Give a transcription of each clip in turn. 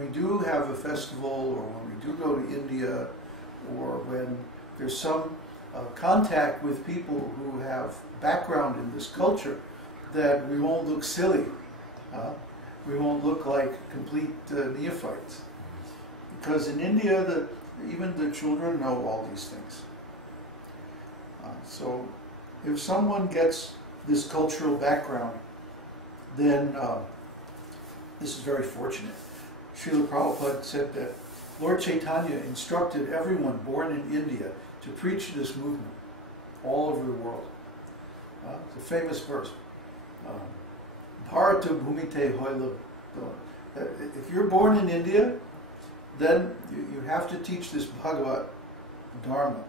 We do have a festival, or when we do go to India, or when there's some contact with people who have background in this culture, that we won't look silly. We won't look like complete neophytes. Because in India, even the children know all these things. So if someone gets this cultural background, then this is very fortunate. Srila Prabhupada said that Lord Chaitanya instructed everyone born in India to preach this movement all over the world. It's a famous verse. Bharata Bhumite Hoila. If you're born in India, then you have to teach this Bhagavat Dharma.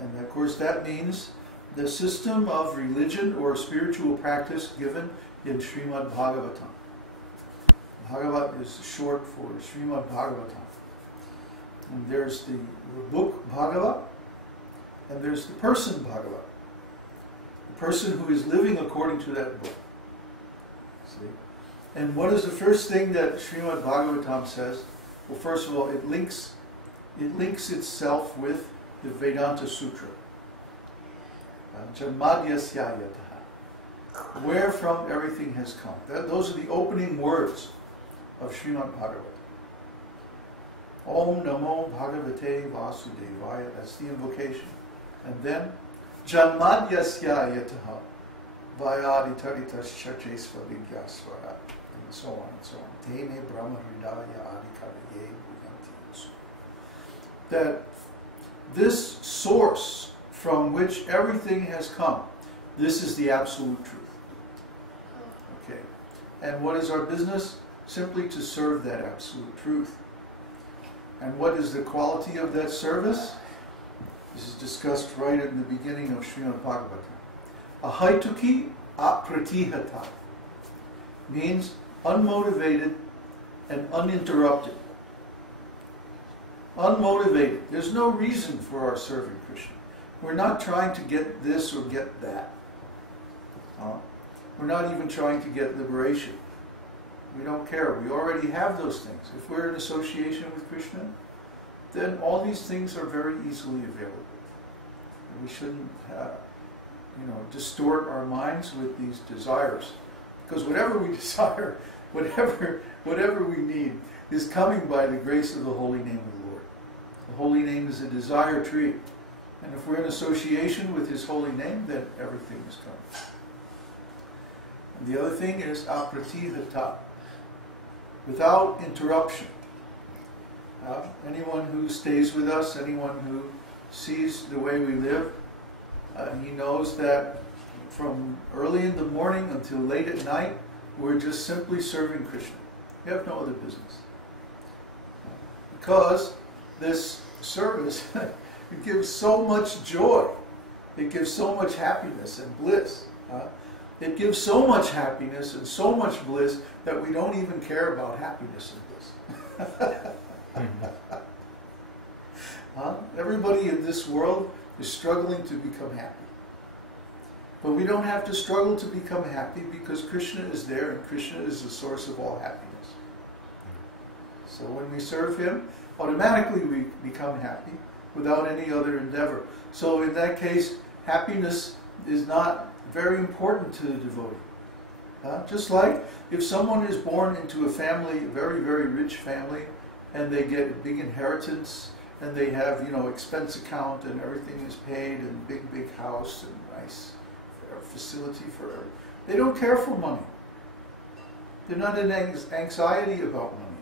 And of course that means the system of religion or spiritual practice given in Srimad Bhagavatam. Bhagavat is short for Srimad Bhagavatam. And there's the book Bhagavat, and there's the person Bhagavat. The person who is living according to that book. See? And what is the first thing that Srimad Bhagavatam says? Well, first of all, it links itself with the Vedanta Sutra. Janmadhyasya yataha. Where from everything has come. Those are the opening words of Srimad Bhagavatam. Om Namo Bhagavate Vasudevaya. That's the invocation. And then Janmadhyasya yataha Vayadi Taritas Chachesva Vigyasvara. And so on and so on. Tene Brahma Hridaya Adikavaye Bhuyanti. That this source from which everything has come, this is the absolute truth. Okay. And what is our business? Simply to serve that absolute truth. And what is the quality of that service? This is discussed right in the beginning of Srimad Bhagavatam. Ahaituki apratihata means unmotivated and uninterrupted. Unmotivated. There's no reason for our serving Krishna. We're not trying to get this or get that. We're not even trying to get liberation. We don't care. We already have those things. If we're in association with Krishna, then all these things are very easily available. And we shouldn't distort our minds with these desires. Because whatever we desire, whatever we need, is coming by the grace of the holy name of the Lord. The holy name is a desire tree. And if we're in association with His holy name, then everything is coming. And the other thing is apratihata, without interruption. Anyone who stays with us, anyone who sees the way we live, he knows that from early in the morning until late at night, we're just simply serving Krishna. We have no other business. Because this service, it gives so much joy. It gives so much happiness and bliss. It gives so much happiness and so much bliss that we don't even care about happiness and bliss. Everybody in this world is struggling to become happy. But we don't have to struggle to become happy because Krishna is there and Krishna is the source of all happiness. So when we serve Him, automatically we become happy without any other endeavor. So in that case, happiness is not very important to the devotee. Just like if someone is born into a family, a very, very rich family, and they get a big inheritance, and they have, expense account, and everything is paid, and big house, and nice facility for everything. They don't care for money. They're not in anxiety about money.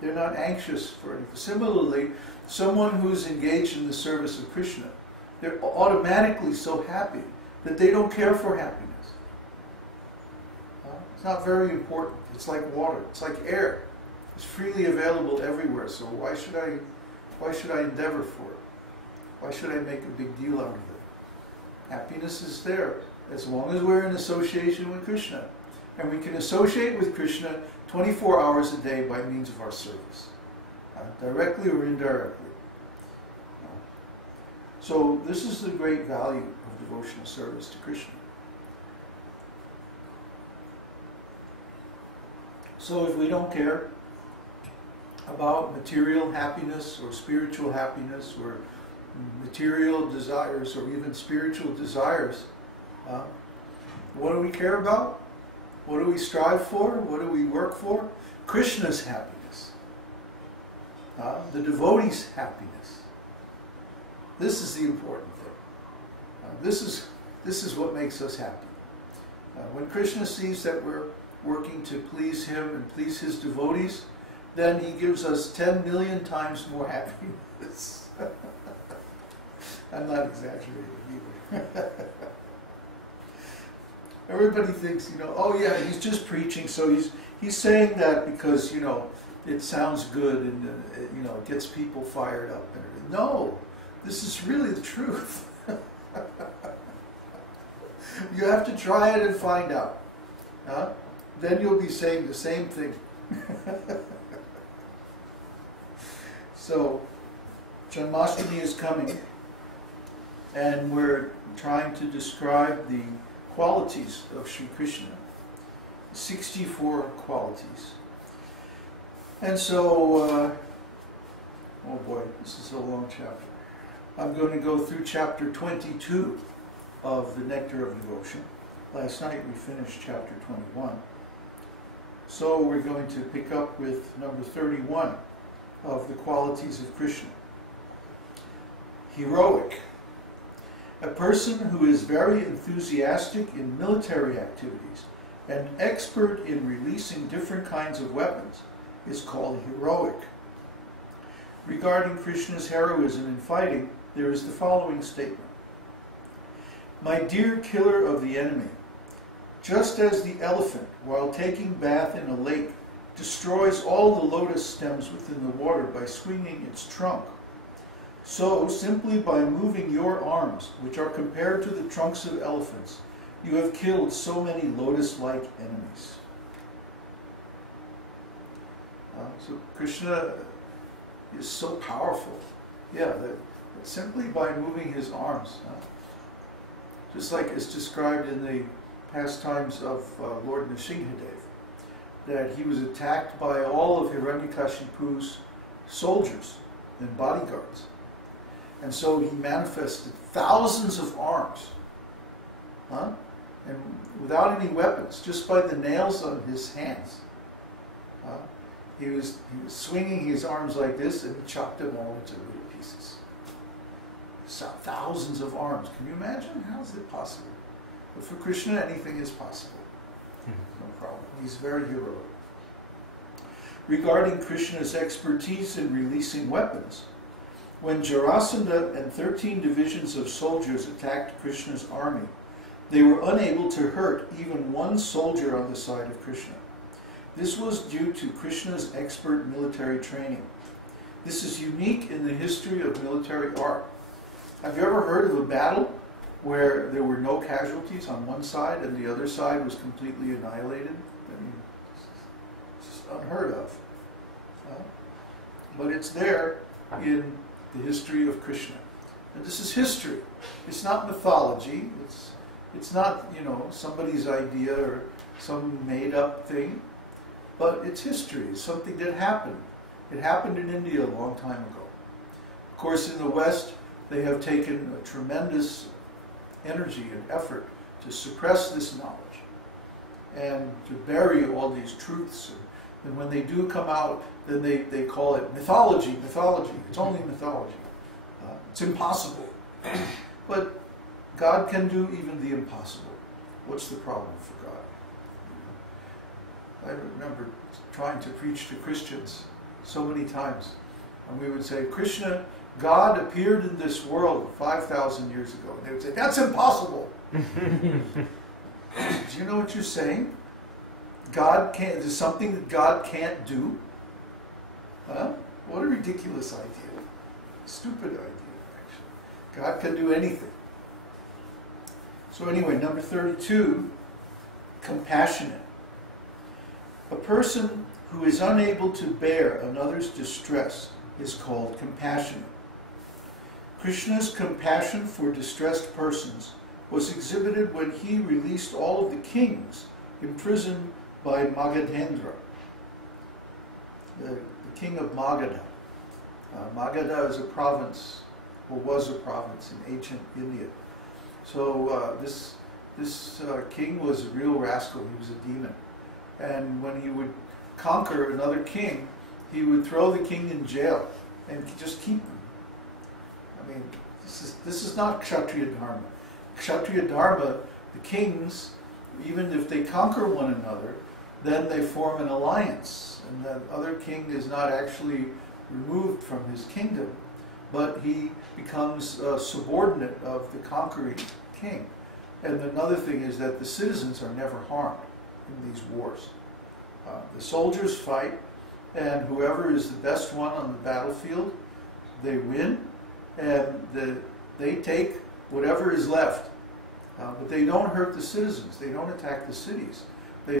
They're not anxious for anything. Similarly, someone who's engaged in the service of Krishna, they're automatically so happy that they don't care for happiness. It's not very important. It's like water. It's like air. It's freely available everywhere. So why should I endeavor for it? Why should I make a big deal out of it? Happiness is there as long as we're in association with Krishna. And we can associate with Krishna 24 hours a day by means of our service, directly or indirectly. So this is the great value of devotional service to Krishna. So if we don't care, about material happiness or spiritual happiness or material desires or even spiritual desires. What do we care about? What do we strive for? What do we work for? Krishna's happiness. The devotees' happiness. This is the important thing. This is what makes us happy. When Krishna sees that we're working to please him and please his devotees, then he gives us 10 million times more happiness. I'm not exaggerating either. Everybody thinks, oh yeah, he's just preaching, so he's saying that because, it sounds good and, it gets people fired up. No, this is really the truth. You have to try it and find out. Then you'll be saying the same thing. So, Janmashtami is coming, and we're trying to describe the qualities of Sri Krishna. 64 qualities. And so, oh boy, this is a long chapter. I'm going to go through chapter 22 of the Nectar of Devotion. Last night we finished chapter 21. So we're going to pick up with number 31 of the qualities of Krishna. Heroic. A person who is very enthusiastic in military activities and expert in releasing different kinds of weapons is called heroic. Regarding Krishna's heroism in fighting, there is the following statement. My dear killer of the enemy, just as the elephant, while taking bath in a lake, destroys all the lotus stems within the water by swinging its trunk, so, simply by moving your arms, which are compared to the trunks of elephants, you have killed so many lotus-like enemies. So Krishna is so powerful. Yeah, that simply by moving his arms. Just like it's described in the pastimes of Lord Nrsimhadev, that he was attacked by all of Hiranyakashipu's soldiers and bodyguards. And so he manifested thousands of arms, and without any weapons, just by the nails on his hands. He was swinging his arms like this, and he chopped them all into little pieces. So thousands of arms. Can you imagine? How is it possible? But for Krishna, anything is possible. No problem. He's very heroic. Regarding Krishna's expertise in releasing weapons, when Jarasandha and 13 divisions of soldiers attacked Krishna's army, they were unable to hurt even one soldier on the side of Krishna. This was due to Krishna's expert military training. This is unique in the history of military art. Have you ever heard of a battle where there were no casualties on one side and the other side was completely annihilated? I mean, it's unheard of. But it's there in the history of Krishna. And this is history. It's not mythology. It's not, somebody's idea or some made-up thing. But it's history. It's something that happened. It happened in India a long time ago. Of course, in the West, they have taken a tremendous energy and effort to suppress this knowledge and to bury all these truths. And when they do come out, then they call it mythology, mythology. It's only mythology. It's impossible. But God can do even the impossible. What's the problem for God? I remember trying to preach to Christians so many times. And we would say, Krishna, God appeared in this world 5,000 years ago. And they would say, that's impossible. Do you know what you're saying? God can't, there's something that God can't do? What a ridiculous idea. Stupid idea, actually. God can do anything. So anyway, number 32, compassionate. A person who is unable to bear another's distress is called compassionate. Krishna's compassion for distressed persons was exhibited when he released all of the kings imprisoned by Magadhendra. the king of Magadha. Magadha is a province, or was a province in ancient India. So this king was a real rascal. He was a demon. And when he would conquer another king, he would throw the king in jail and just keep him. I mean, this is not Kshatriya Dharma. Kshatriya Dharma, the kings, even if they conquer one another, then they form an alliance, and the other king is not actually removed from his kingdom, but he becomes a subordinate of the conquering king. And another thing is that the citizens are never harmed in these wars. The soldiers fight, and whoever is the best one on the battlefield, they win, and they take whatever is left. But they don't hurt the citizens. They don't attack the cities.